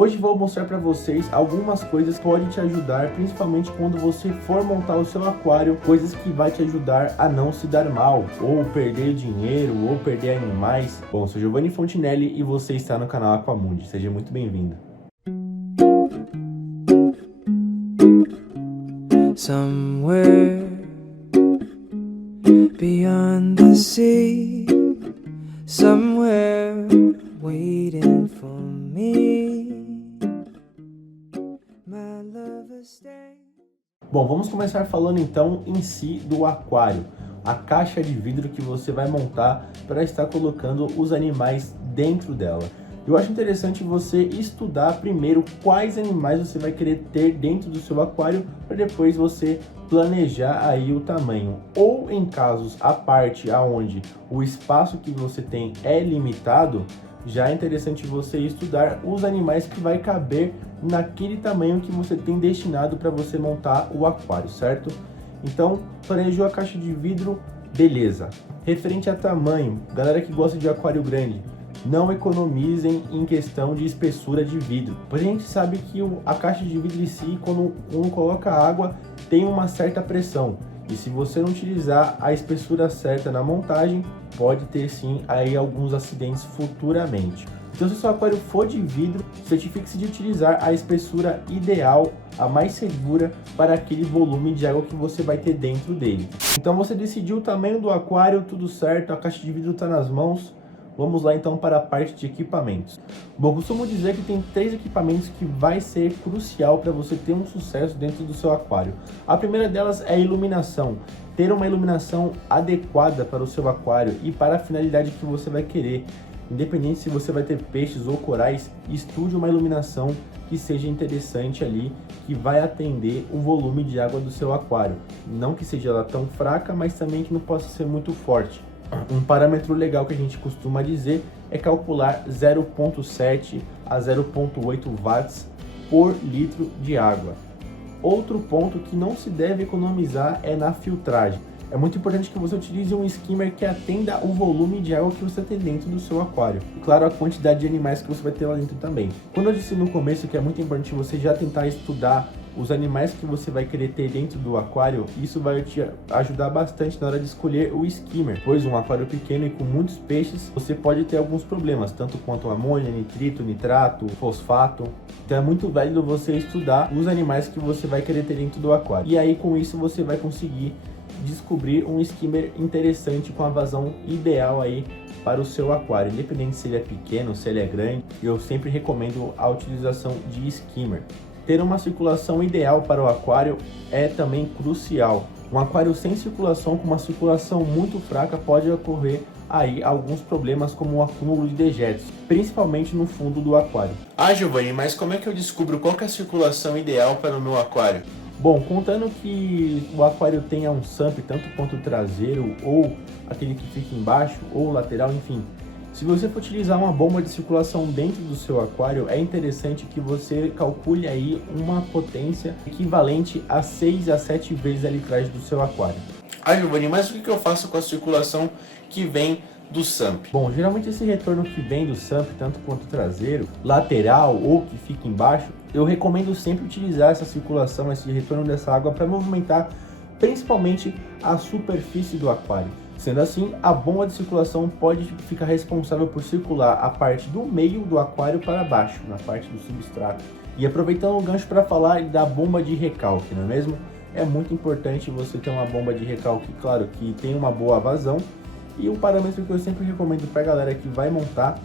Hoje vou mostrar para vocês algumas coisas que podem te ajudar, principalmente quando você for montar o seu aquário, coisas que vai te ajudar a não se dar mal, ou perder dinheiro, ou perder animais. Bom, eu sou Giovanni Fontinelli e você está no canal Aquamundi, seja muito bem-vindo. Somewhere beyond the sea, somewhere waiting for me, my lover stay. Bom, vamos começar falando então em si do aquário, a caixa de vidro que você vai montar para estar colocando os animais dentro dela. Eu acho interessante você estudar primeiro quais animais você vai querer ter dentro do seu aquário para depois você planejar aí o tamanho. Ou em casos à parte aonde o espaço que você tem é limitado, já é interessante você estudar os animais que vai caber naquele tamanho que você tem destinado para você montar o aquário, certo? Então, planejou a caixa de vidro, beleza. Referente a tamanho, galera que gosta de aquário grande, não economizem em questão de espessura de vidro, pois a gente sabe que a caixa de vidro em si, quando coloca água, tem uma certa pressão, e se você não utilizar a espessura certa na montagem, pode ter sim aí alguns acidentes futuramente. Então, se o seu aquário for de vidro, certifique-se de utilizar a espessura ideal, a mais segura para aquele volume de água que você vai ter dentro dele. Então, você decidiu o tamanho do aquário, tudo certo, a caixa de vidro está nas mãos. Vamos lá então para a parte de equipamentos. Bom, costumo dizer que tem 3 equipamentos que vai ser crucial para você ter um sucesso dentro do seu aquário. A primeira delas é a iluminação. Ter uma iluminação adequada para o seu aquário e para a finalidade que você vai querer. Independente se você vai ter peixes ou corais, estude uma iluminação que seja interessante ali, que vai atender o volume de água do seu aquário. Não que seja ela tão fraca, mas também que não possa ser muito forte. Um parâmetro legal que a gente costuma dizer é calcular 0,7 a 0,8 watts por litro de água. Outro ponto que não se deve economizar é na filtragem. É muito importante que você utilize um skimmer que atenda o volume de água que você tem dentro do seu aquário. E claro, a quantidade de animais que você vai ter lá dentro também. Quando eu disse no começo que é muito importante você já tentar estudar os animais que você vai querer ter dentro do aquário, isso vai te ajudar bastante na hora de escolher o skimmer, pois um aquário pequeno e com muitos peixes, você pode ter alguns problemas, tanto quanto amônia, nitrito, nitrato, fosfato. Então é muito válido você estudar os animais que você vai querer ter dentro do aquário. E aí com isso você vai conseguir descobrir um skimmer interessante com a vazão ideal aí para o seu aquário, independente se ele é pequeno, se ele é grande. Eu sempre recomendo a utilização de skimmer. Ter uma circulação ideal para o aquário é também crucial. Um aquário sem circulação, com uma circulação muito fraca, pode ocorrer aí alguns problemas como o acúmulo de dejetos, principalmente no fundo do aquário. Ah, Giovanni, mas como é que eu descubro qual que é a circulação ideal para o meu aquário? Bom, contando que o aquário tenha um sump, tanto quanto o traseiro, ou aquele que fica embaixo, ou lateral, enfim. Se você for utilizar uma bomba de circulação dentro do seu aquário, é interessante que você calcule aí uma potência equivalente a 6 a 7 vezes a litragem do seu aquário. Ah, Giovanni, mas o que eu faço com a circulação que vem do sump? Bom, geralmente esse retorno que vem do sump, tanto quanto traseiro, lateral ou que fica embaixo, eu recomendo sempre utilizar essa circulação, esse retorno dessa água para movimentar principalmente a superfície do aquário. Sendo assim, a bomba de circulação pode ficar responsável por circular a parte do meio do aquário para baixo, na parte do substrato. E aproveitando o gancho para falar da bomba de recalque, não é mesmo? É muito importante você ter uma bomba de recalque, claro, que tem uma boa vazão. E um parâmetro que eu sempre recomendo para a galera que vai montar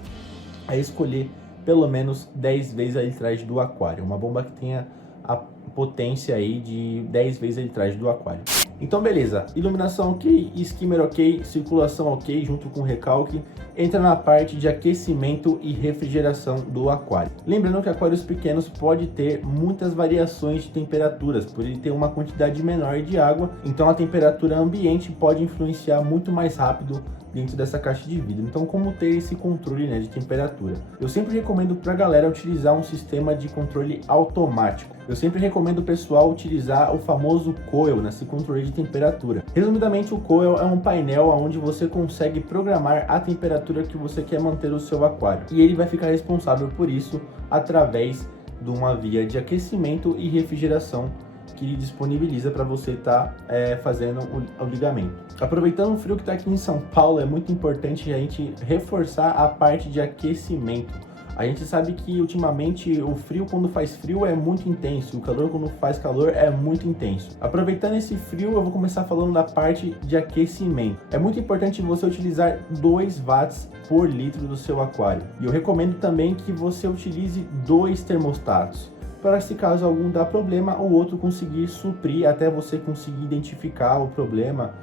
é escolher pelo menos 10 vezes a litragem do aquário. Uma bomba que tenha a potência aí de 10 vezes a litragem do aquário. Então beleza, iluminação ok, skimmer ok, circulação ok, junto com recalque. Entra na parte de aquecimento e refrigeração do aquário. Lembrando que aquários pequenos pode ter muitas variações de temperaturas, por ele ter uma quantidade menor de água, então a temperatura ambiente pode influenciar muito mais rápido dentro dessa caixa de vidro. Então, como ter esse controle, né, de temperatura? Eu sempre recomendo para a galera utilizar um sistema de controle automático. Eu sempre recomendo o pessoal utilizar o famoso coil nesse controle de temperatura. Resumidamente, o coil é um painel onde você consegue programar a temperatura que você quer manter o seu aquário. E ele vai ficar responsável por isso através de uma via de aquecimento e refrigeração que ele disponibiliza para você estar fazendo o ligamento. Aproveitando o frio que está aqui em São Paulo, é muito importante a gente reforçar a parte de aquecimento. A gente sabe que ultimamente o frio, quando faz frio, é muito intenso, o calor, quando faz calor, é muito intenso. Aproveitando esse frio, eu vou começar falando da parte de aquecimento. É muito importante você utilizar 2 watts por litro do seu aquário. E eu recomendo também que você utilize 2 termostatos, para se caso algum dá problema, o outro conseguir suprir até você conseguir identificar o problema,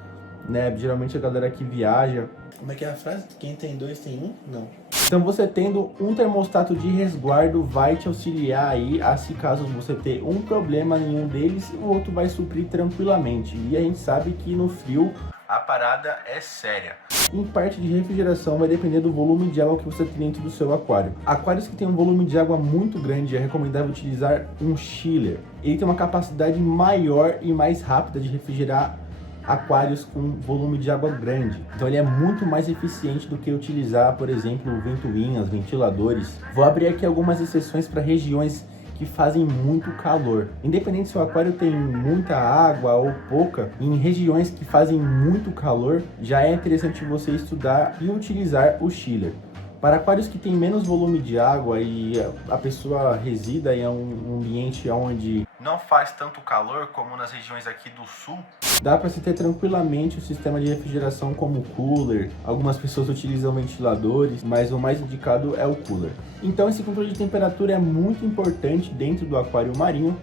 né? Geralmente a galera que viaja... Como é que é a frase? Quem tem 2 tem 1? Não. Então você tendo um termostato de resguardo vai te auxiliar aí a, se caso você ter um problema em um deles, o outro vai suprir tranquilamente. E a gente sabe que no frio a parada é séria. Em parte de refrigeração vai depender do volume de água que você tem dentro do seu aquário. Aquários que tem um volume de água muito grande, é recomendável utilizar um chiller. Ele tem uma capacidade maior e mais rápida de refrigerar aquários com volume de água grande. Então ele é muito mais eficiente do que utilizar, por exemplo, ventoinhas, ventiladores. Vou abrir aqui algumas exceções para regiões que fazem muito calor. Independente se o aquário tem muita água ou pouca, em regiões que fazem muito calor, já é interessante você estudar e utilizar o chiller. Para aquários que tem menos volume de água e a pessoa resida em um ambiente onde não faz tanto calor como nas regiões aqui do sul, dá para se ter tranquilamente o sistema de refrigeração como o cooler. Algumas pessoas utilizam ventiladores, mas o mais indicado é o cooler. Então esse controle de temperatura é muito importante dentro do aquário marinho,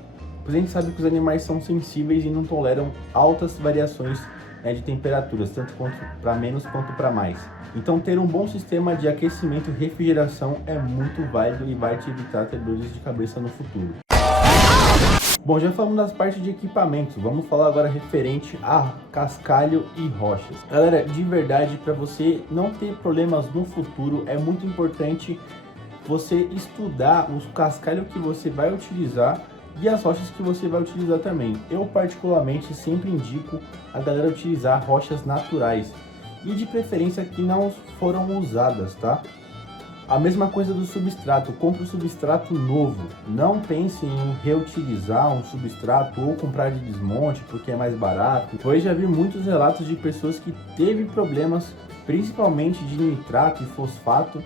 pois a gente sabe que os animais são sensíveis e não toleram altas variações de temperaturas, tanto para menos quanto para mais. Então ter um bom sistema de aquecimento e refrigeração é muito válido e vai te evitar ter dores de cabeça no futuro. Bom, já falamos das partes de equipamentos, vamos falar agora referente a cascalho e rochas. Galera, de verdade, para você não ter problemas no futuro, é muito importante você estudar o cascalho que você vai utilizar e as rochas que você vai utilizar também. Eu particularmente sempre indico a galera utilizar rochas naturais e de preferência que não foram usadas, tá? A mesma coisa do substrato, compre um substrato novo, não pense em reutilizar um substrato ou comprar de desmonte porque é mais barato, pois já vi muitos relatos de pessoas que teve problemas, principalmente de nitrato e fosfato,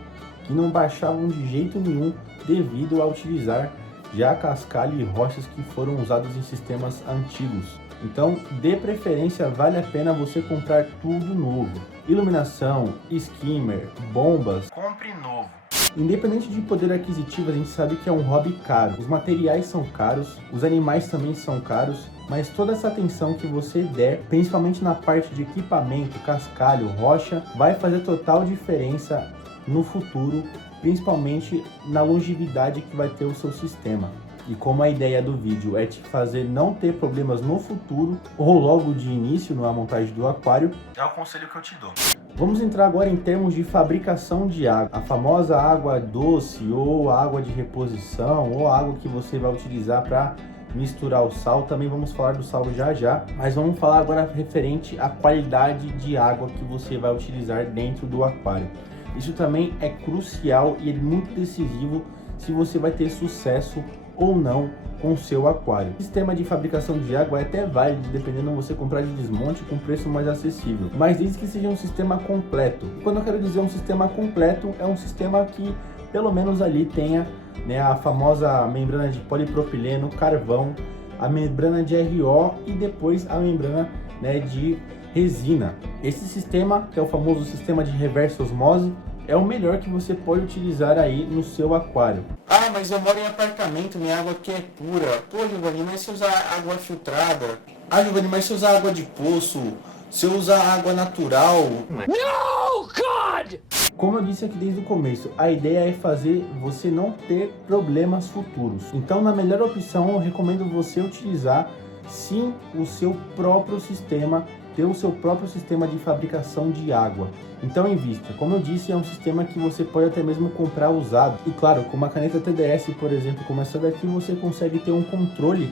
que não baixavam de jeito nenhum devido a utilizar já cascalho e rochas que foram usados em sistemas antigos. Então, de preferência, vale a pena você comprar tudo novo. Iluminação, skimmer, bombas, compre novo. Independente de poder aquisitivo, a gente sabe que é um hobby caro. Os materiais são caros, os animais também são caros, mas toda essa atenção que você der, principalmente na parte de equipamento, cascalho, rocha, vai fazer total diferença no futuro, principalmente na longevidade que vai ter o seu sistema. E como a ideia do vídeo é te fazer não ter problemas no futuro ou logo de início na montagem do aquário, é o conselho que eu te dou. Vamos entrar agora em termos de fabricação de água. A famosa água doce ou água de reposição ou a água que você vai utilizar para misturar o sal. Também vamos falar do sal já já, mas vamos falar agora referente à qualidade de água que você vai utilizar dentro do aquário. Isso também é crucial e é muito decisivo se você vai ter sucesso ou não com o seu aquário. O sistema de fabricação de água é até válido, dependendo de você comprar de desmonte com preço mais acessível, mas desde que seja um sistema completo. Quando eu quero dizer um sistema completo, é um sistema que pelo menos ali tenha, né, a famosa membrana de polipropileno, carvão, a membrana de RO e depois a membrana, né, de resina. Esse sistema, que é o famoso sistema de reversa osmose, é o melhor que você pode utilizar aí no seu aquário. Ah, mas eu moro em apartamento, minha água aqui é pura. Pô, Giovanni, mas se eu usar água filtrada? Ah, Giovanni, mas se eu usar água de poço? Se eu usar água natural? No, God! Como eu disse aqui desde o começo, a ideia é fazer você não ter problemas futuros. Então, na melhor opção, eu recomendo você utilizar sim o seu próprio sistema, ter o seu próprio sistema de fabricação de água. Então invista. Como eu disse, é um sistema que você pode até mesmo comprar usado. E claro, com uma caneta TDS, por exemplo, como essa daqui, você consegue ter um controle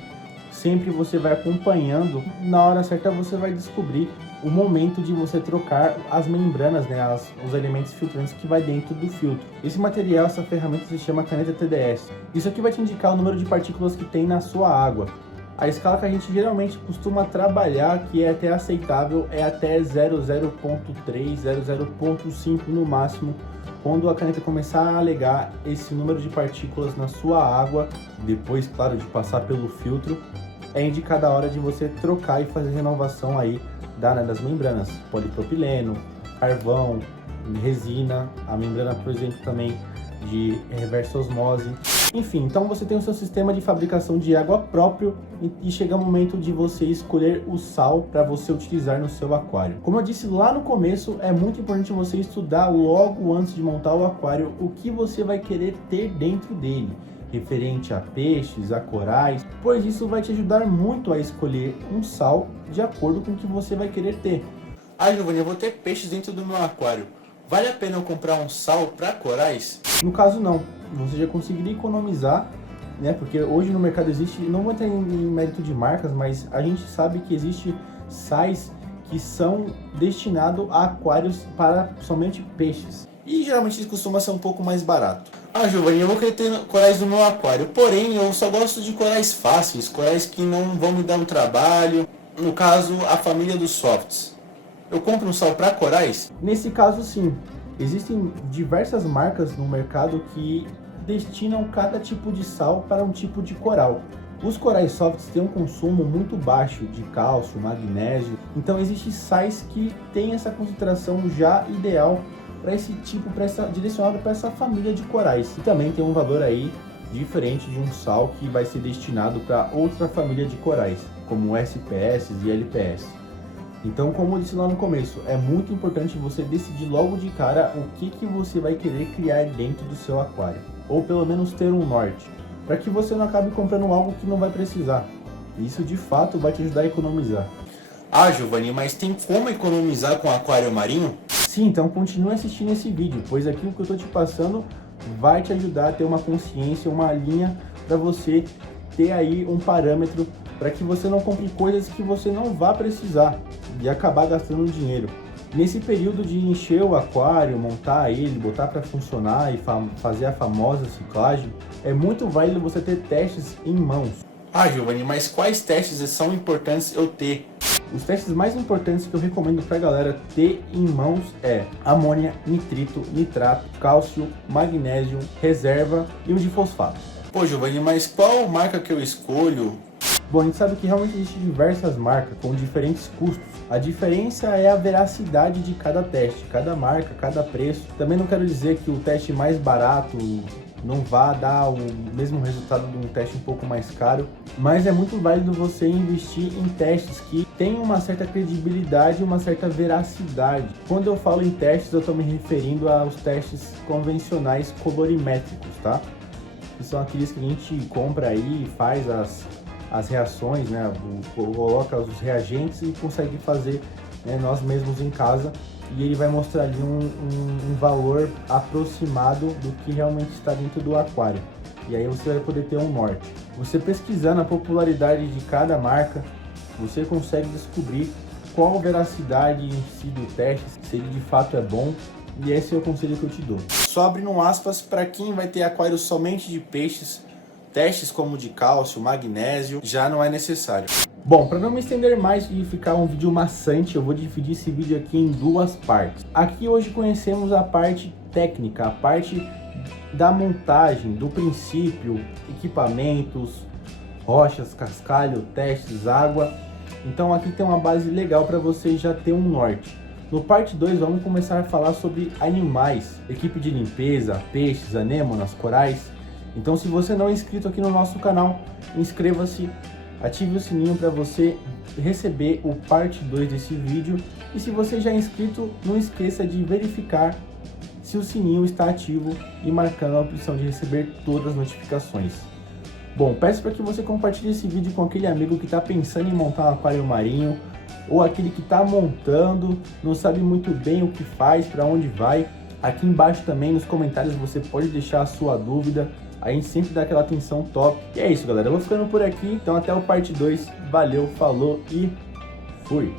sempre você vai acompanhando, na hora certa você vai descobrir o momento de você trocar as membranas, né, os elementos filtrantes que vai dentro do filtro. Esse material, essa ferramenta se chama caneta TDS. Isso aqui vai te indicar o número de partículas que tem na sua água. A escala que a gente geralmente costuma trabalhar, que é até aceitável, é até 00.3, 00.5 no máximo. Quando a caneta começar a alegar esse número de partículas na sua água, depois, claro, de passar pelo filtro, é indicada a hora de você trocar e fazer renovação aí das membranas, polipropileno, carvão, resina, a membrana, por exemplo, também de reversa osmose. Enfim, então você tem o seu sistema de fabricação de água próprio e chega o momento de você escolher o sal para você utilizar no seu aquário. Como eu disse lá no começo, é muito importante você estudar logo antes de montar o aquário o que você vai querer ter dentro dele, referente a peixes, a corais, pois isso vai te ajudar muito a escolher um sal de acordo com o que você vai querer ter. Ah, Giovanni, eu vou ter peixes dentro do meu aquário. Vale a pena eu comprar um sal para corais? No caso não, você já conseguiria economizar, né? Porque hoje no mercado existe, não vou entrar em mérito de marcas, mas a gente sabe que existe sais que são destinados a aquários para somente peixes. E geralmente ele costuma ser um pouco mais barato. Ah, Giovanni, eu vou querer ter corais no meu aquário, porém eu só gosto de corais fáceis, corais que não vão me dar um trabalho. No caso, a família dos softs. Eu compro um sal para corais? Nesse caso, sim. Existem diversas marcas no mercado que destinam cada tipo de sal para um tipo de coral. Os corais softs têm um consumo muito baixo de cálcio, magnésio, então existem sais que têm essa concentração já ideal para esse tipo, direcionado para essa família de corais. E também tem um valor aí diferente de um sal que vai ser destinado para outra família de corais, como SPS e LPS. Então, como eu disse lá no começo, é muito importante você decidir logo de cara o que você vai querer criar dentro do seu aquário, ou pelo menos ter um norte, para que você não acabe comprando algo que não vai precisar. Isso de fato vai te ajudar a economizar. Ah, Giovanni, mas tem como economizar com aquário marinho? Sim, então continue assistindo esse vídeo, pois aqui o que eu estou te passando vai te ajudar a ter uma consciência, uma linha para você ter aí um parâmetro para que você não compre coisas que você não vá precisar e acabar gastando dinheiro. Nesse período de encher o aquário, montar ele, botar para funcionar e fazer a famosa ciclagem, é muito válido você ter testes em mãos. Ah, Giovanni, mas quais testes são importantes eu ter? Os testes mais importantes que eu recomendo para a galera ter em mãos é amônia, nitrito, nitrato, cálcio, magnésio, reserva e o de fosfato. Pô, Giovanni, mas qual marca que eu escolho? Bom, a gente sabe que realmente existem diversas marcas com diferentes custos. A diferença é a veracidade de cada teste, cada marca, cada preço. Também não quero dizer que o teste mais barato não vá dar o mesmo resultado de um teste um pouco mais caro, mas é muito válido você investir em testes que tenham uma certa credibilidade e uma certa veracidade. Quando eu falo em testes, eu estou me referindo aos testes convencionais colorimétricos, tá? Que são aqueles que a gente compra aí e faz as reações, né? Coloca os reagentes e consegue fazer, né, nós mesmos em casa, e ele vai mostrar ali um valor aproximado do que realmente está dentro do aquário. E aí você vai poder ter um norte. Você pesquisando a popularidade de cada marca, você consegue descobrir qual a veracidade em si do teste, se ele de fato é bom, e esse é o conselho que eu te dou. Só abrindo aspas, para quem vai ter aquário somente de peixes, testes como de cálcio, magnésio, já não é necessário. Bom, para não me estender mais e ficar um vídeo maçante, eu vou dividir esse vídeo aqui em duas partes. Aqui hoje conhecemos a parte técnica, a parte da montagem, do princípio, equipamentos, rochas, cascalho, testes, água. Então aqui tem uma base legal para você já ter um norte. No parte 2 vamos começar a falar sobre animais, equipe de limpeza, peixes, anêmonas, corais. Então se você não é inscrito aqui no nosso canal, inscreva-se, ative o sininho para você receber o parte 2 desse vídeo. E se você já é inscrito, não esqueça de verificar se o sininho está ativo e marcando a opção de receber todas as notificações. Bom, peço para que você compartilhe esse vídeo com aquele amigo que está pensando em montar um aquário marinho, ou aquele que está montando, não sabe muito bem o que faz, para onde vai. Aqui embaixo também nos comentários você pode deixar a sua dúvida. a gente sempre dá aquela atenção top. E é isso, galera, eu vou ficando por aqui, então até o parte 2, valeu, falou e fui!